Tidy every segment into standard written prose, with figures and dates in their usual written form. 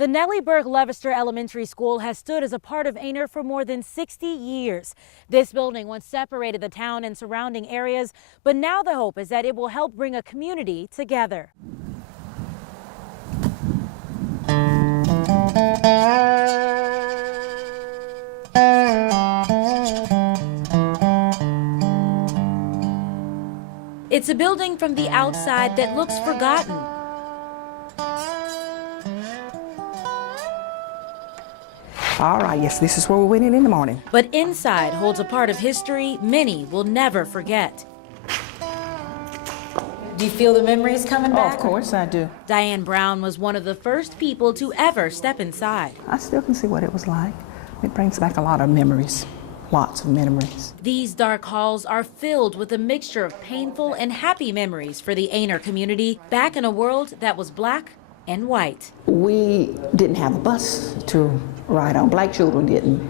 The Nellie Burke Levister Elementary School has stood as a part of Aynor for more than 60 years. This building once separated the town and surrounding areas, but now the hope is that it will help bring a community together. It's a building from the outside that looks forgotten. All right, yes, this is where we went in the morning. But inside holds a part of history many will never forget. Do you feel the memories coming back? Oh, of course I do. Diane Brown was one of the first people to ever step inside. I still can see what it was like. It brings back a lot of memories, lots of memories. These dark halls are filled with a mixture of painful and happy memories for the Aynor community back in a world that was black and white. We didn't have a bus to ride on. Black children didn't,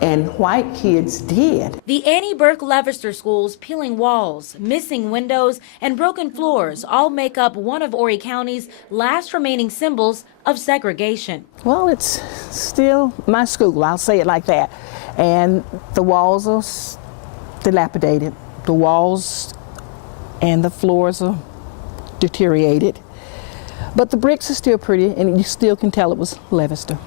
and white kids did. The Annie Burke Levister School's peeling walls, missing windows, and broken floors all make up one of Horry County's last remaining symbols of segregation. Well, it's still my school, I'll say it like that. And the walls are dilapidated. The walls and the floors are deteriorated. But the bricks are still pretty, and you still can tell it was Levister.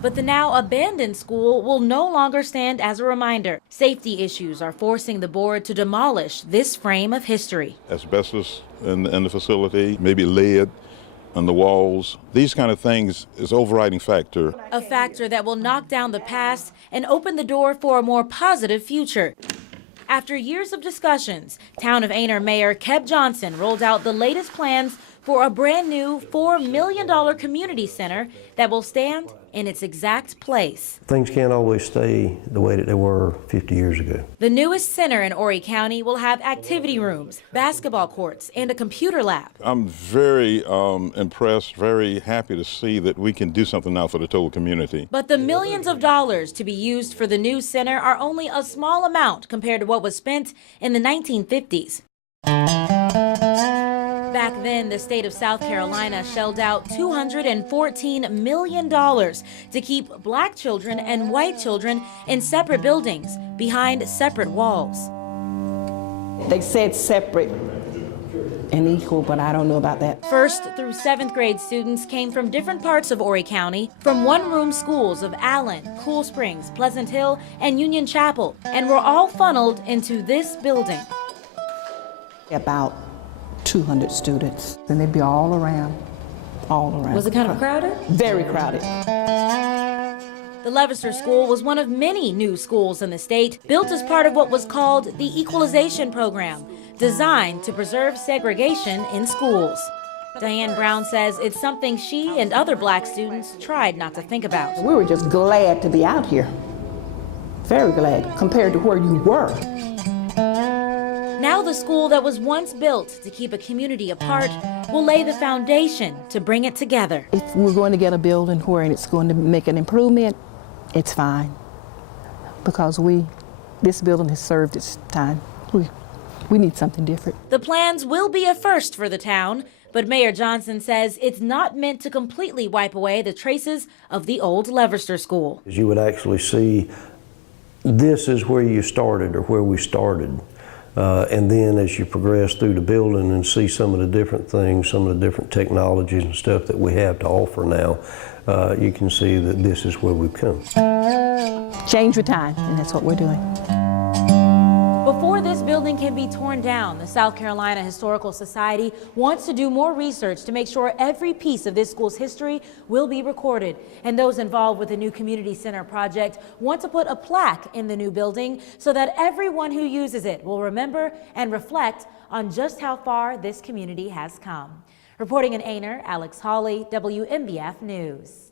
But the now abandoned school will no longer stand as a reminder. Safety issues are forcing the board to demolish this frame of history. Asbestos in the facility, maybe lead on the walls. These kind of things is overriding factor. A factor that will knock down the past and open the door for a more positive future. After years of discussions, Town of Aynor Mayor Keb Johnson rolled out the latest plans for a brand new $4 million community center that will stand in its exact place. Things can't always stay the way that they were 50 years ago. The newest center in Horry County will have activity rooms, basketball courts, and a computer lab. I'm very impressed, very happy to see that we can do something now for the total community. But the millions of dollars to be used for the new center are only a small amount compared to what was spent in the 1950s. Back then, the state of South Carolina shelled out $214 million to keep black children and white children in separate buildings behind separate walls. They said separate and equal, but I don't know about that. First through seventh grade students came from different parts of Horry County, from one-room schools of Allen, Cool Springs, Pleasant Hill, and Union Chapel, and were all funneled into this building. About 200 students, and they'd be all around. Was it kind of crowded? Very crowded. The Levister School was one of many new schools in the state, built as part of what was called the Equalization Program, designed to preserve segregation in schools. Diane Brown says it's something she and other black students tried not to think about. We were just glad to be out here. Very glad, compared to where you were. Now the school that was once built to keep a community apart will lay the foundation to bring it together. If we're going to get a building where it's going to make an improvement, it's fine. Because this building has served its time. We need something different. The plans will be a first for the town, but Mayor Johnson says it's not meant to completely wipe away the traces of the old Levister School. You would actually see this is where you started or where we started. And then as you progress through the building and see some of the different things, some of the different technologies and stuff that we have to offer now, you can see that this is where we've come. Change with time, and that's what we're doing. Before this building can be torn down, the South Carolina Historical Society wants to do more research to make sure every piece of this school's history will be recorded. And those involved with the new community center project want to put a plaque in the new building so that everyone who uses it will remember and reflect on just how far this community has come. Reporting in Aynor, Alex Hawley, WMBF News.